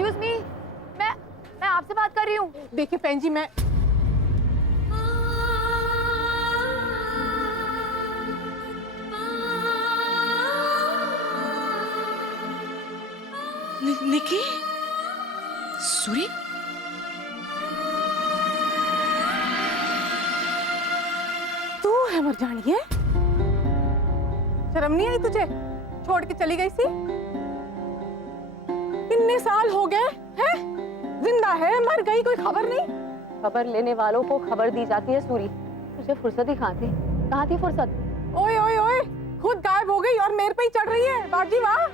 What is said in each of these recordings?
Excuse me, मैं आपसे बात कर रही हूँ। देखिए बहन जी, मैं निकी, सूरी, तू है मरजानी है? शर्म नहीं आई तुझे? छोड़ के चली गई सी। कितने साल हो गए हैं? जिंदा है, मर गई, कोई खबर नहीं। खबर लेने वालों को खबर दी जाती है सूरी। तुझे फुर्सत ही कहाँ थी? कहाँ थी फुर्सत? ओए ओए ओए, खुद गायब हो गई और मेरे पे ही चढ़ रही है। बाजी वाह,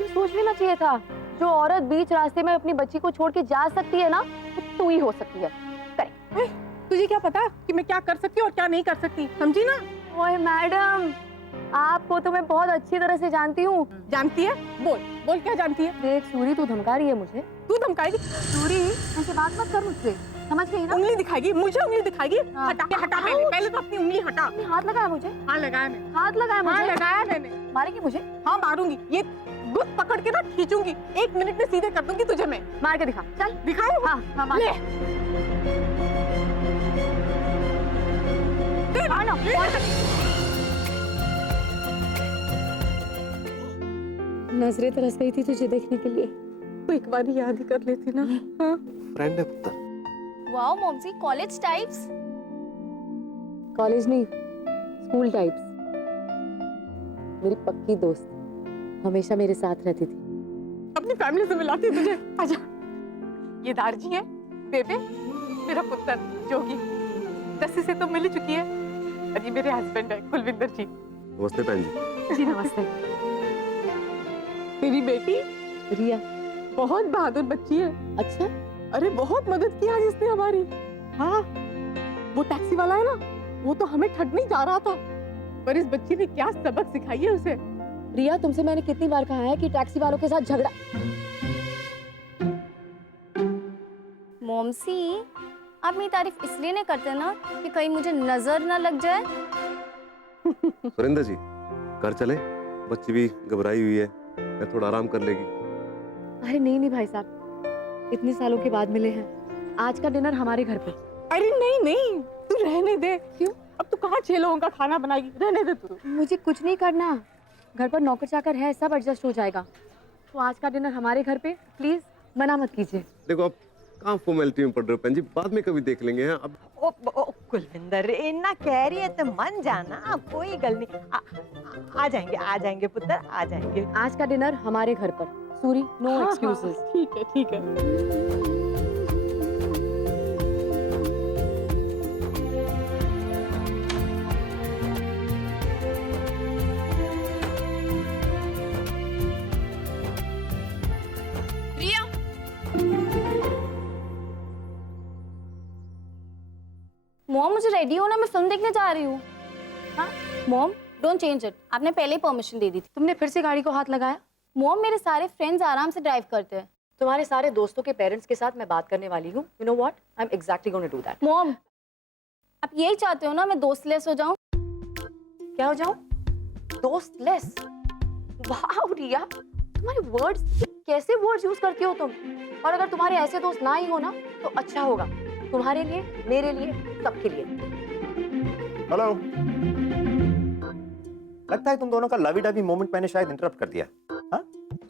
ये सोच लेना चाहिए था। जो औरत बीच रास्ते में अपनी बच्ची को छोड़ के जा सकती है ना, वो तू ही हो सकती है। करे। तुझे क्या पता कि मैं क्या कर सकती हूँ और क्या नहीं कर सकती, समझी ना? ओए मैडम, आपको तो मैं बहुत अच्छी तरह से जानती हूँ। जानती है? बोल बोल, क्या जानती है? देख सूरी, तू धमका रही है मुझे। तू धमकाएगी? सूरी, ऐसे बात मत कर मुझसे, समझ गई ना? उंगली दिखाएगी मुझे? उंगली दिखाएगी? हाँ। हटा हटा, पहले तो अपनी उंगली हटा। आपने हाथ लगाया मुझे? हाँ लगाया मैंने। हाथ लगाया हाँ मुझे? लगाया मैंने। मारेगी मुझे? हाँ मारूंगी, ये गुद पकड़ के ना खींचूंगी, 1 मिनट में सीधे कर दूंगी तुझे मैं। मार के दिखा, चल। दिखाऊं? हाँ हाँ, मार। ले। मार ना, मार। नजरें तरस गई थी तुझे देखने के लिए। तो एक बार याद ही कर लेती ना। हाँ फ्रेंड है पुत्र। Wow momsy, college types. College नहीं, स्कूल टाइप्स। मेरी पक्की दोस्त, हमेशा मेरे साथ रहती थी। अपनी फैमिली से मिलाती है तुझे। आजा। ये दारजी है बेबे, मेरा पुत्र जोगी। जस्सी से तो मिल ही चुकी है। और ये मेरे हस्बैंड है कुलविंदर जी। नमस्ते बहन जी। जी नमस्ते। मेरी बेटी रिया। बहुत बहादुर बच्ची है। अच्छा, अरे बहुत मदद की आज इसने हमारी। हाँ, वो टैक्सी वाला है ना, वो तो हमें ठगने जा रहा था, पर इस बच्ची ने क्या सबक सिखाई है उसे। रिया, तुमसे मैंने कितनी बार कहा है कि टैक्सी वालों के साथ झगड़ा। मॉमसी, आप मेरी तारीफ इसलिए नहीं करते ना कि कहीं मुझे नजर ना लग जाए। सुरेंद्र जी, घर चले? बच्ची भी घबराई हुई है, मैं थोड़ा आराम कर लेगी। अरे नहीं नहीं भाई साहब, इतने सालों के बाद मिले हैं, आज का डिनर हमारे घर पे। अरे नहीं नहीं, तू रहने दे। क्यों? अब तू कहाँ 6 लोगों का खाना बनाएगी? रहने दे तू। मुझे कुछ नहीं करना, घर पर नौकर चाकर है, सब एडजस्ट हो जाएगा। तो आज का डिनर हमारे घर पे, प्लीज मना मत कीजिए। देखो आप कहाँ फॉर्मेलिटी में पड़ रहे हो बहन जी, बाद में कभी देख लेंगे। हैं अब ओ कुलविंदर, इतना कह रही है तो मन जाना, कोई गल नहीं। आ जाएंगे पुत्र, आ जाएंगे। आज का डिनर हमारे घर पर, सूरी, नो हाँ, एक्सक्यूजेस। हाँ, ठीक है ठीक है। रिया, मॉम मुझे रेडी होना, मैं फिल्म देखने जा रही हूँ। हाँ मॉम, डोंट चेंज इट, आपने पहले ही परमिशन दे दी थी। तुमने फिर से गाड़ी को हाथ लगाया? मॉम, मेरे सारे फ्रेंड्स आराम से ड्राइव करते हैं। तुम्हारे सारे दोस्तों के पेरेंट्स के साथ मैं बात करने वाली हूँ। You know what, I am exactly going to do that. Mom, आप यही चाहते हो ना मैं दोस्तलेस हो जाऊं? क्या हो जाऊं? दोस्तलेस? वाह रिया, तुम्हारे वर्ड्स, कैसे वर्ड्स यूज करती हो तुम। और अगर तुम्हारे ऐसे दोस्त ना ही हो ना तो अच्छा होगा, तुम्हारे लिए, मेरे लिए, सबके लिए। हेलो, लगता है तुम दोनों का लवी डवी मोमेंट मैंने शायद इंटरप्ट कर दिया। हाँ,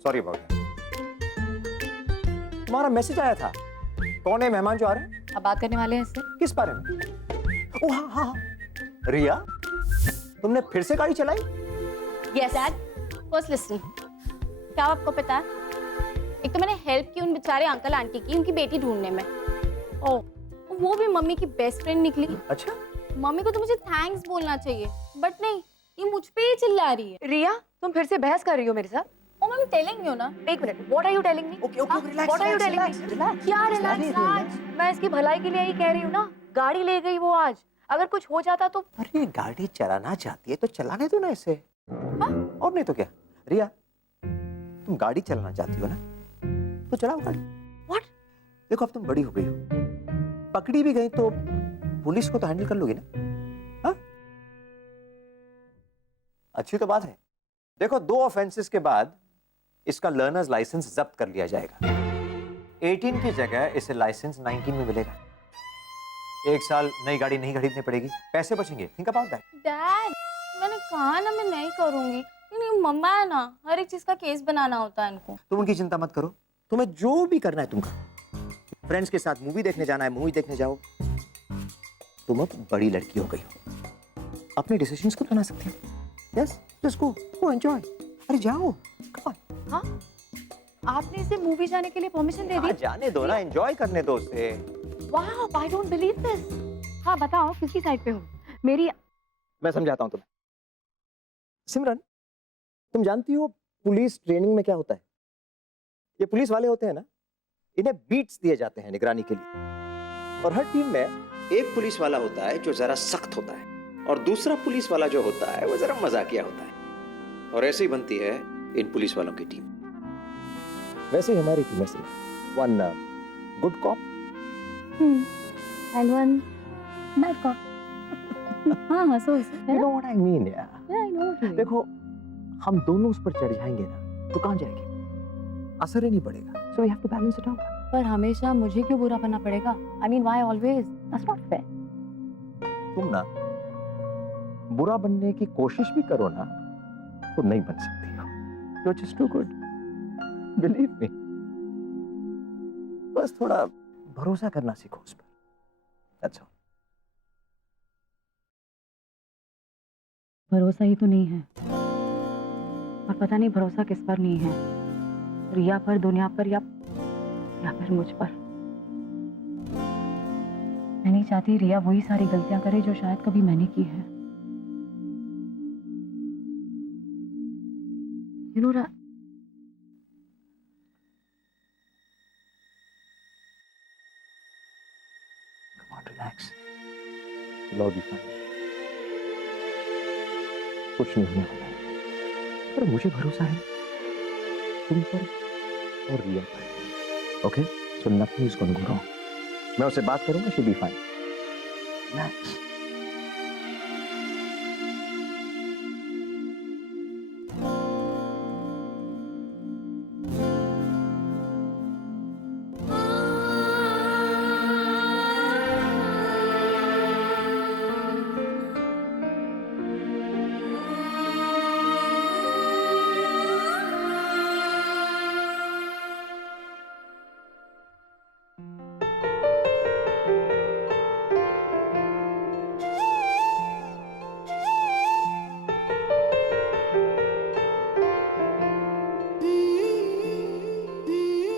सॉरी अबाउट दैट। तुम्हारा मैसेज आया था, कौन है मेहमान जो आ रहे हैं? अब बात करने वाले हैं इससे। किस बारे में? ओह हाँ हाँ, रिया, तुमने फिर से गाड़ी चलाई? Yes dad, first listen. क्या आपको पता है, एक तो मैंने हेल्प की उन बेचारे अंकल आंटी की, उनकी बेटी ढूंढने में। ओह, वो भी मम्मी की बेस्ट फ्रेंड निकली। अच्छा, मम्मी को तो मुझे थैंक्स बोलना चाहिए, बट नहीं, ये मुझ पे ही चिल्ला रही है। रिया, तुम फिर से बहस कर रही हो मेरे साथ? ओ मम्मी, टेलिंग यू ना। एक minute, what are you telling me? Okay okay, relax, what are you telling relax. क्या रिलैक्स राज? मैं इसकी भलाई के लिए ही कह रही हूँ ना। गाड़ी ले गई वो आज, अगर कुछ हो जाता तो। अरे गाड़ी चलाना चाहती है तो चलाने दो ना इसे। और नहीं तो क्या? रिया, तुम गाड़ी चलाना चाहती हो ना, तो चलाओ गाड़ी। What? देखो अब तुम बड़ी हो गई हो, पकड़ी भी गई तो पुलिस को तो हैंडल कर लोगी ना? हाँ? अच्छी तो बात है। देखो 2 ऑफेंसेस के बाद इसका लर्नर्स लाइसेंस जब्त कर लिया जाएगा। 18 की जगह इसे लाइसेंस 19 में मिलेगा। 1 साल नई गाड़ी नहीं खरीदनी पड़ेगी, पैसे बचेंगे। Think about that. डैड, मैंने कहा ना मैं नहीं करूंगी। नहीं, मम्मा है ना, हर एक चीज का केस बनाना होता है इनको। तुम उनकी चिंता मत करो, तुम्हें जो भी करना है तुम करो। फ्रेंड्स के साथ मूवी देखने जाना है, मूवी देखने जाओ। तुम अब बड़ी लड़की हो गई हो, अपने डिसीजंस को बना सकती हो। Yes, just go enjoy. अरे जाओ, कम ऑन। हाँ, आपने इसे मूवी जाने के लिए परमिशन दे दी? जाने दो ना, एंजॉय करने दो उसे। वाह, आई डोंट बिलीव दिस। हाँ बताओ, किसकी साइड पे हो? मेरी। मैं समझाता हूँ तुम्हें। सिमरन, तुम जानती हो पुलिस ट्रेनिंग में क्या होता है? ये पुलिस वाले होते हैं ना, इन्हें बीट्स दिए जाते हैं निगरानी के लिए। और हर टीम में एक पुलिस वाला होता है जो जरा सख्त होता है, और दूसरा पुलिस वाला जो होता है वो जरा मजाकिया होता है। और ऐसे ही बनती है इन पुलिस वालों की टीम। वैसे ही हमारी टीम में one good cop and one bad cop. हाँ, so you know what I mean यार। I know. देखो, हम दोनों उस पर चढ़ जाएंगे ना तो कहाँ जाएंगे, असर ही नहीं पड़ेगा। So we have to balance it out. पर हमेशा मुझे क्यों बुरा बनना पड़ेगा? I mean why always? That's not fair. तुम ना बुरा बनने की कोशिश भी करो ना तो नहीं बन सकती हो। You are just too good, believe me. बस थोड़ा भरोसा करना सीखो उस पर। That's all. भरोसा ही तो नहीं है, और पता नहीं भरोसा किस पर नहीं है, रिया पर, दुनिया पर, या फिर मुझ पर। मैं नहीं चाहती रिया वही सारी गलतियां करे जो शायद कभी मैंने की है। You know Come on, relax. It'll all be fine. कुछ नहीं होने वाला है। पर मुझे भरोसा है तुम पर और रिया पर। Okay, so nothing is going to go wrong. मैं उससे बात करूंगा, शी बी फाइन। रिलैक्स।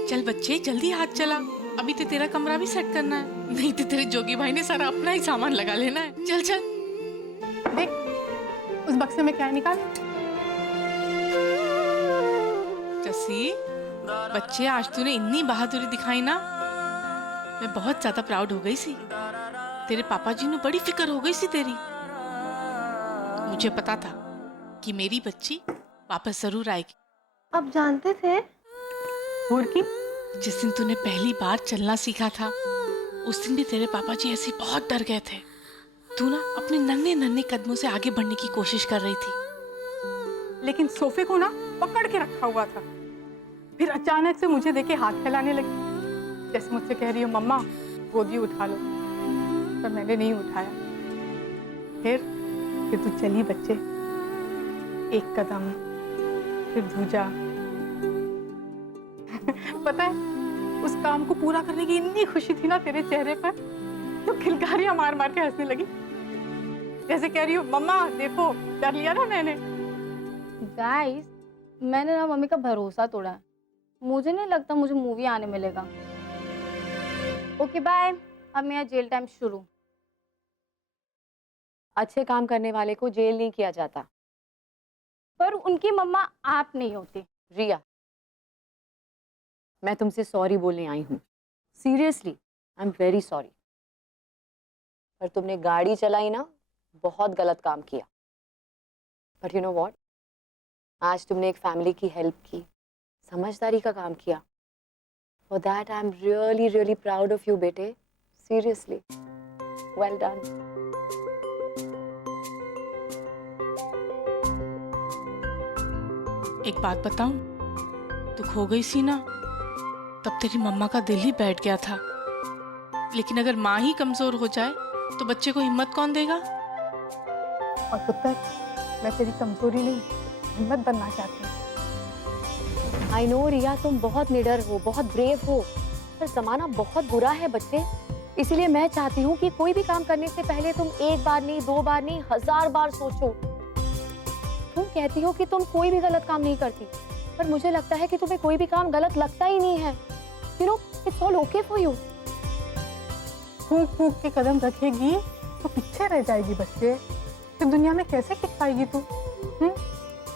चल बच्चे जल्दी हाथ चला, अभी तो तेरा कमरा भी सेट करना है, नहीं तो तेरे जोगी भाई ने सारा अपना ही सामान लगा लेना है। चल चल। देख, उस बक्से में क्या है, निकाल। जसी, बच्चे आज तूने इतनी बहादुरी दिखाई ना, मैं बहुत ज्यादा प्राउड हो गई सी। तेरे पापा जी ने बड़ी फिक्र हो गई सी तेरी। मुझे पता था कि मेरी बच्ची वापस जरूर आएगी। अब जानते थे? और की जिस दिन तूने पहली बार चलना सीखा था, उस दिन भी तेरे पापा जी ऐसे बहुत डर गए थे। तू ना अपने नन्हे नन्हे कदमों से आगे बढ़ने की कोशिश कर रही थी। लेकिन सोफे को ना पकड़ के रखा हुआ था, फिर अचानक से मुझे देखे हाथ फैलाने लगी, जैसे मुझसे कह रही हो मम्मा गोदी उठा लो, पर मैंने नहीं उठाया। फिर तू चली बच्चे, एक कदम, फिर दूजा। पता है, उस काम को पूरा करने की इतनी खुशी थी ना तेरे चेहरे पर, तो खिलकारियां मार मार के हंसने लगी, जैसे कह रही हो मम्मा देखो कर लिया ना मैंने। गाइस, मैंने ना मम्मी का भरोसा तोड़ा है। मुझे नहीं लगता मुझे मूवी आने मिलेगा। ओके बाय, अब मेरा जेल टाइम शुरू। अच्छे काम करने वाले को जेल नहीं किया जाता। पर उनकी मम्मा आप नहीं होती। रिया, मैं तुमसे सॉरी बोलने आई हूँ। Seriously, I am very sorry. पर तुमने गाड़ी चलाई ना, बहुत गलत काम किया। बट यू नो व्हाट, आज तुमने एक फैमिली की हेल्प की, समझदारी का काम किया। For that I am really really proud of you बेटे। Seriously, well done. एक बात बताऊं, तू खो गई सी ना, तब तेरी मम्मा का दिल ही बैठ गया था। लेकिन अगर माँ ही कमजोर हो जाए तो बच्चे को हिम्मत कौन देगा? और पुत्र, मैं तेरी कमजोरी नहीं, हिम्मत बनना चाहती हूँ। आई नो रिया, तुम बहुत निडर हो, बहुत ब्रेव हो, पर जमाना बहुत बुरा है बच्चे। इसीलिए मैं चाहती हूँ कि कोई भी काम करने से पहले तुम एक बार नहीं, 2 बार नहीं, 1000 बार सोचो। तुम कहती हो कि तुम कोई भी गलत काम नहीं करती, पर मुझे लगता है कि तुम्हें कोई भी काम गलत लगता ही नहीं है। You know, it's all okay for you. फूंक फूंक के कदम रखेगी तो पीछे रह जाएगी बच्चे। फिर दुनिया में कैसे टिक पाएगी तू?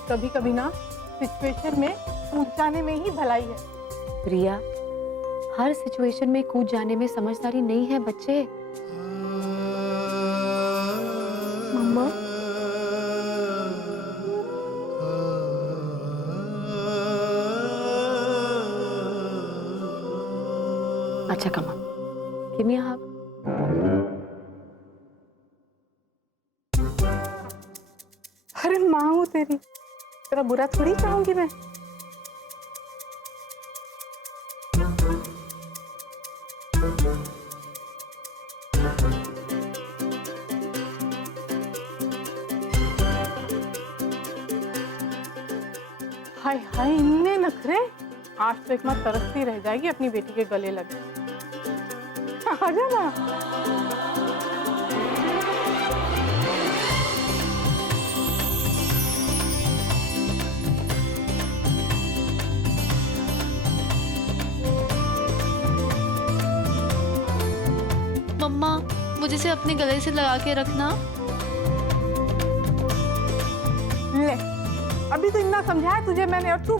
कभी कभी ना सिचुएशन में कूद जाने में ही भलाई है। रिया, हर सिचुएशन में कूद जाने में समझदारी नहीं है बच्चे। मम्मा, अच्छा कम ऑन, गिव मी अ हग। अरे माँ हूँ तेरी, तेरा बुरा थोड़ी चाहूंगी मैं। हाय हाय, इतने नखरे। आज तो एक माँ तरसती रह जाएगी अपनी बेटी के गले लगे। आ जा ना। मम्मा, मुझे इसे अपने गले से लगा के रखना। ले, अभी तो इतना समझाया तुझे मैंने और तू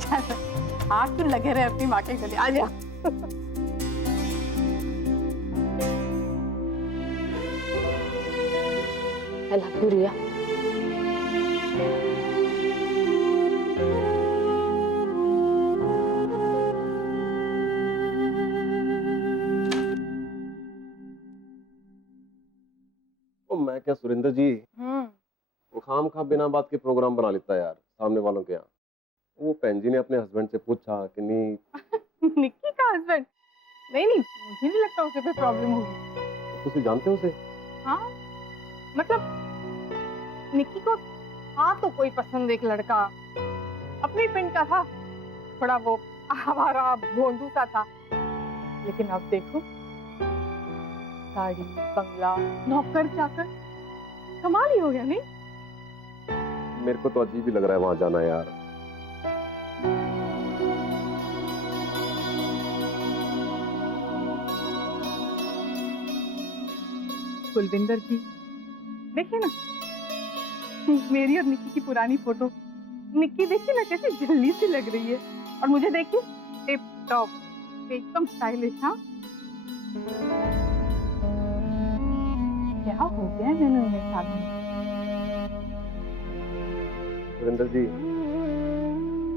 चल, आज तू लगे रहे अपनी माँ के गले। आ जा। आई लव यू रिया। ओ मैं क्या सुरेंद्र जी, वो खाम खा बिना बात के प्रोग्राम बना लेता है यार सामने वालों के यहाँ। वो भैन जी ने अपने हस्बैंड से पूछा कि नहीं। निक्की का हस्बैंड? नहीं नहीं, मुझे नहीं लगता उसे कोई प्रॉब्लम होगी। तो तुम जानते हो उसे? हाँ, मतलब निक्की को हाँ तो कोई पसंद एक लड़का अपनी पिंड का था, थोड़ा वो आवारा भोंदू सा था। लेकिन अब देखो, गाड़ी, बंगला, नौकर चाकर, कमाल ही हो गया नहीं? मेरे को तो अजीब ही लग रहा है वहां जाना यार। कुलविंदर जी, देखिए ना मेरी और निक्की की पुरानी फोटो। निक्की देखिए ना कैसी जल्दी सी लग रही है, और मुझे देखिए टिप टॉप, एकदम स्टाइलिश। हाँ, क्या हो गया है मैंने उन्हें साथ में? सुरेंद्र जी,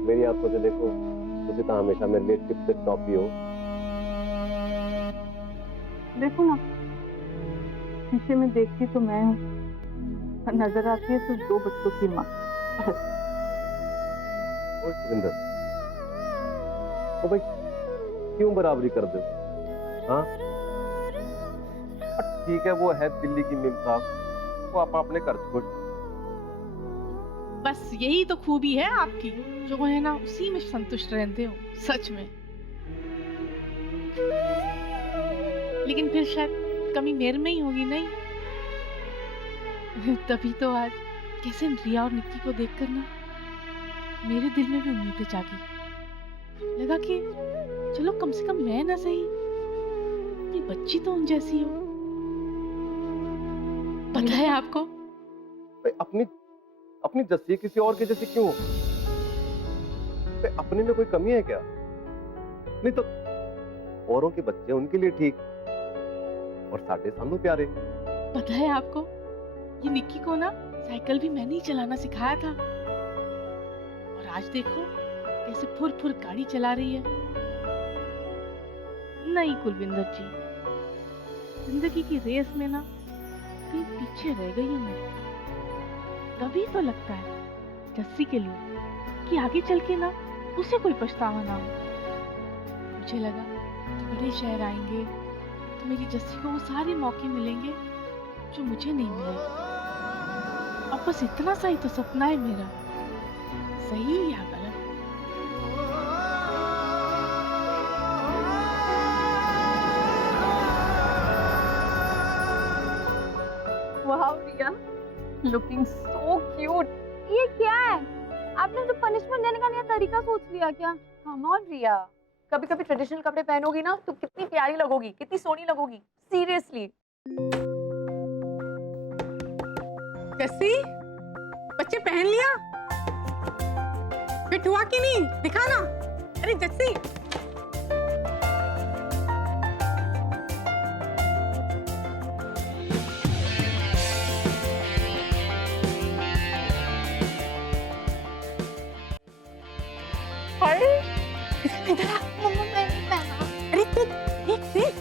मेरी आंखों से देखो, तुझे तो हमेशा मेरे लिए टिप से टॉप ही हो। देखो ना, शीशे में देखती तो मैं हूँ, नजर आती है सिर्फ 2 बच्चों की माँ। ओ सुरेंद्र, ओ भाई क्यों बराबरी कर दो? हाँ ठीक है, वो है दिल्ली की मीम साहब, वो आप अपने कर छोड़। बस यही तो खूबी है आपकी, जो है ना उसी में संतुष्ट रहते हो सच में। लेकिन फिर शायद कमी मेरे में ही होगी नहीं? तभी तो आज कैसे रिया और निक्की को देखकर ना मेरे दिल में भी उम्मीदें जागी। लगा कि चलो कम से कम मैं ना सही, अपनी बच्ची तो उन जैसी हो। पता है आपको, भाई अपनी जस्सी किसी और के जैसी क्यों? भाई अपने में कोई कमी है क्या? नहीं तो औरों के बच्चे उनके लिए ठीक, और साढ़े सामने प्यारे। पता है आपको, ये निक्की को ना साइकिल भी मैंने ही चलाना सिखाया था, और आज देखो कैसे फुर फुर गाड़ी चला रही है। नहीं कुलविंदर जी, जिंदगी की रेस में ना कहीं पीछे रह गई हूँ मैं। तभी तो लगता है जस्सी के लिए कि आगे चल के ना उसे कोई पछतावा ना हो। मुझे लगा कि बड़े शहर आएंगे तो मेरी जस्सी को वो सारे मौके मिलेंगे जो मुझे नहीं मिले। अब बस इतना सा ही तो सपना है मेरा, सही या गलत। वाओ रिया, लुकिंग सो क्यूट। ये क्या है? आपने जो पनिशमेंट देने का नया तरीका सोच लिया क्या? कम ऑन रिया, कभी कभी ट्रेडिशनल कपड़े पहनोगी ना तो कितनी प्यारी लगोगी, कितनी सोहनी लगोगी। सीरियसली। जस्सी, बच्चे पहन लिया? फिट हुआ कि नहीं? दिखाना। अरे जस्सी, मम्मा मैं नहीं पहना। अरे तू देख देख,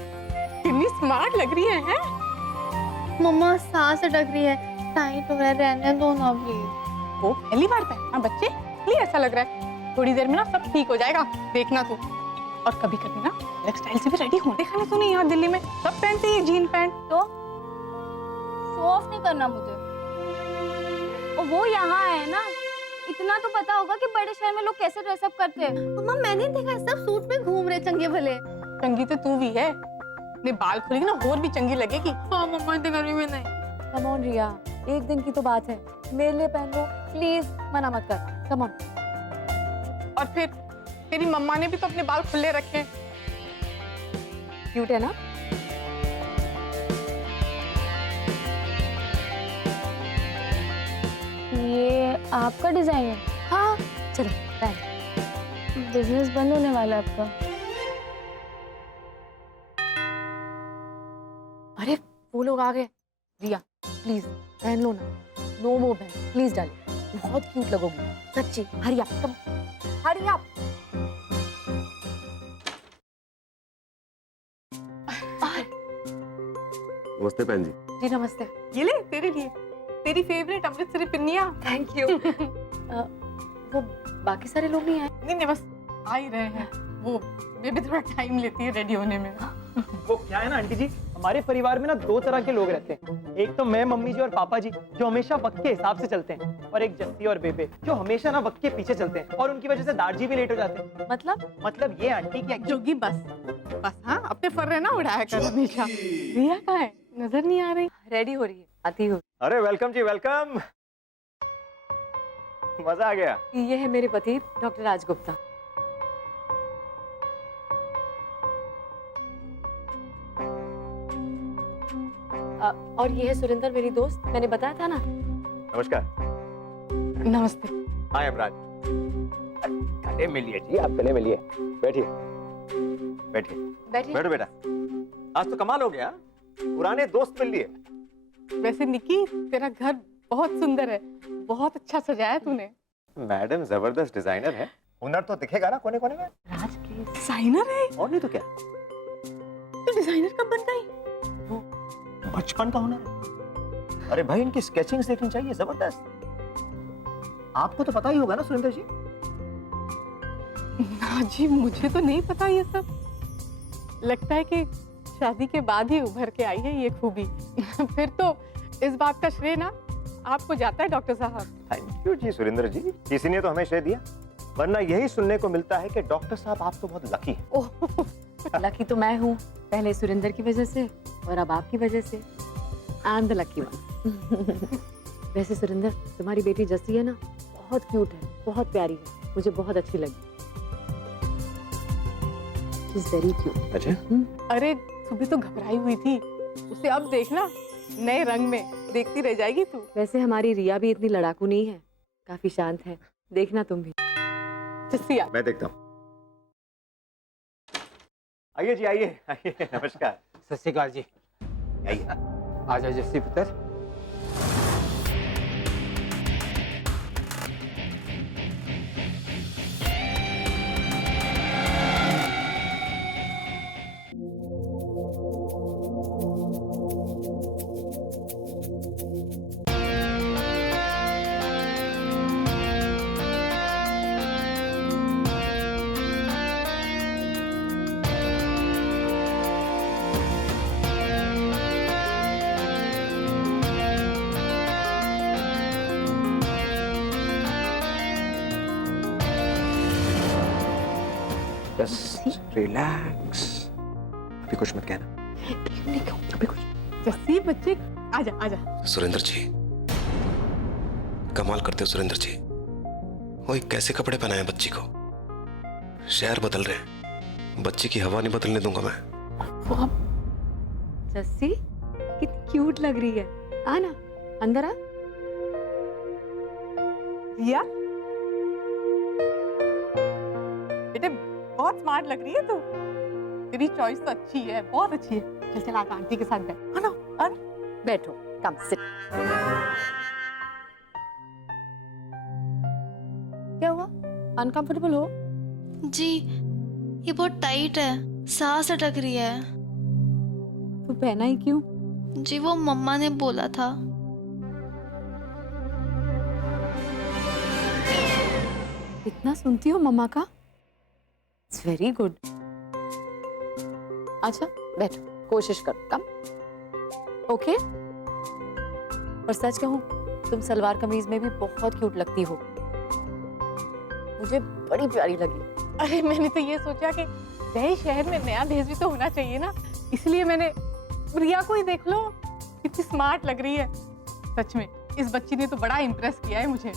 कितनी स्मार्ट लग रही है, हैं? मम्मा सांस अटक रही है, टाइट हो रहा है, रहने दो ना प्लीज। वो पहली बार पहना बच्चे, इसलिए ऐसा लग रहा है। थोड़ी देर में ना सब ठीक हो जाएगा, देखना तू। और कभी कभी ना अलग स्टाइल से भी रेडी हो। देखा नहीं तूने, यहाँ दिल्ली में सब पहनते हैं जीन पैंट। तो शो ऑफ नहीं करना मुझे। और वो यहाँ है ना, इतना तो पता होगा कि बड़े शहर में लोग कैसे ड्रेसअप करते हैं। मम्मा मैंने देखा है, सब सूट में घूम रहे चंगे भले। चंगी तो तू भी है, ने बाल खुलेगी ना और भी चंगी लगेगी। हाँ मम्मा, इतनी गर्मी में नहीं। कम ऑन रिया, एक दिन की तो बात है, मेरे लिए पहन लो प्लीज, मना मत कर। Come on. और फिर तेरी मम्मा ने भी तो अपने बाल खुले रखे। क्यूट है ना? ये आपका डिजाइन है? हाँ चलो पहन। बिजनेस बंद होने वाला है आपका। अरे वो लोग आ गए। रिया प्लीज पहन लो ना, नो मोर बहन, प्लीज डालिए, बहुत क्यूट लगोगी सच्ची। हरी अप, कम हरी अप। नमस्ते बहन जी। जी नमस्ते। ये ले तेरे लिए, तेरी फेवरेट अमृतसरी पिन्निया। Thank you. वो बाकी सारे लोग नहीं आए? नहीं नहीं, बस आ ही रहे हैं। वो मैं भी थोड़ा टाइम लेती है रेडी होने में। वो क्या है ना आंटी जी, हमारे परिवार में ना दो तरह के लोग रहते हैं। एक तो मैं, मम्मी जी और पापा जी, जो हमेशा वक्त के हिसाब से चलते हैं, और एक जस्सी और बेबे, जो हमेशा ना वक्त के पीछे चलते हैं, और उनकी वजह से दादाजी भी लेट हो जाते हैं। मतलब ये आंटी की जोगी बस बस, हाँ अपने फर्रे ना उड़ाया कर हमेशा। रिया कहाँ है? नजर नहीं आ रही। रेडी हो रही है, आती हूँ। अरे वेलकम जी, वेलकम। मजा आ गया। ये है मेरे पति डॉक्टर राज गुप्ता। और ये है सुरेंद्र, मेरी दोस्त, मैंने बताया था ना। नमस्कार। नमस्ते। आई एम राज। गले मिलिए जी, आप गले मिलिए। बैठिए बैठिए बैठिए। बैठो बेटा। आज तो कमाल हो गया, पुराने दोस्त मिल लिए। वैसे निकी, तेरा घर बहुत सुंदर है, बहुत अच्छा सजाया है तूने। मैडम जबरदस्त डिजाइनर है, हुनर तो दिखेगा ना कोने कोने में। राज के डिजाइनर है? और नहीं तो क्या, तो डिजाइनर कब बन गई? बचपन का हुनर है। अरे भाई, इनकी स्केचिंग्स देखनी चाहिए, जबरदस्त। आपको तो पता ही होगा ना सुरेंद्र जी। ना जी, मुझे तो नहीं पता ये सब। लगता है कि शादी के बाद ही उभर के आई है ये खूबी। फिर तो इस बात का श्रेय ना आपको जाता है डॉक्टर साहब। थैंक यू जी सुरेंद्र जी, किसी ने तो हमें श्रेय दिया, वरना यही सुनने को मिलता है कि डॉक्टर साहब आप तो बहुत लकी हैं। ओह, लकी तो मैं हूँ, पहले सुरेंद्र की वजह से और अब आपकी वजह से। I am the lucky one. वैसे सुरेंद्र, तुम्हारी बेटी जस्सी है ना, बहुत क्यूट है, बहुत प्यारी है, मुझे बहुत अच्छी लगी। She is very cute. अच्छा, अरे सुबह तो घबराई हुई थी, उसे अब देखना नए रंग में, देखती रह जाएगी तू। वैसे हमारी रिया भी इतनी लड़ाकू नहीं है, काफी शांत है, देखना तुम भी। जस्सी, मैं देखता हूँ। आइए जी, आइए आइए, नमस्कार। सत श्री अकाल जी। आइए। आ जाओ जस्सी पुत्र। जस्ट रिलैक्स, अभी कुछ मत कहना, अभी कुछ। जस्सी बच्चे आजा आजा। सुरेंद्र जी, कमाल करते हो सुरेंद्र जी। ओए कैसे कपड़े पहनाए बच्ची को, शहर बदल रहे हैं, बच्ची की हवा नहीं बदलने दूंगा मैं। जस्सी कितनी क्यूट लग रही है। आ ना, अंदर आ। रिया बेटे बहुत स्मार्ट लग रही है तू, तेरी चॉइस तो अच्छी है, बहुत अच्छी है। चल चल आकर आंटी के साथ बैठ। आना आना। बैठो, कम सिट। क्या हुआ, अनकंफर्टेबल हो? जी ये बहुत टाइट है, सांस अटक रही है। तू पहना ही क्यों? जी वो मम्मा ने बोला था। इतना सुनती हो मम्मा का? It's very good. अच्छा बैठो, कोशिश करो, कम। ओके। और सच कहूं, तुम सलवार कमीज में भी बहुत क्यूट लगती हो, मुझे बड़ी प्यारी लगी। अरे मैंने तो ये सोचा कि नए शहर में नया भेस भी तो होना चाहिए ना, इसलिए मैंने रिया को ही देख लो, कितनी स्मार्ट लग रही है। सच में इस बच्ची ने तो बड़ा इम्प्रेस किया है मुझे।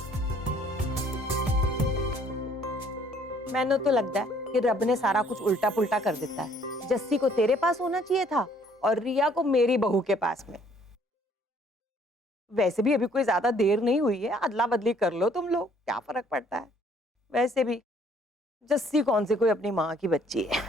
मैंने तो लगता है कि रब ने सारा कुछ उल्टा पुल्टा कर देता है। जस्सी को तेरे पास होना चाहिए था और रिया को मेरी बहू के पास में। वैसे भी अभी कोई ज्यादा देर नहीं हुई है, अदला बदली कर लो तुम लोग, क्या फर्क पड़ता है। वैसे भी जस्सी कौन सी कोई अपनी माँ की बच्ची है।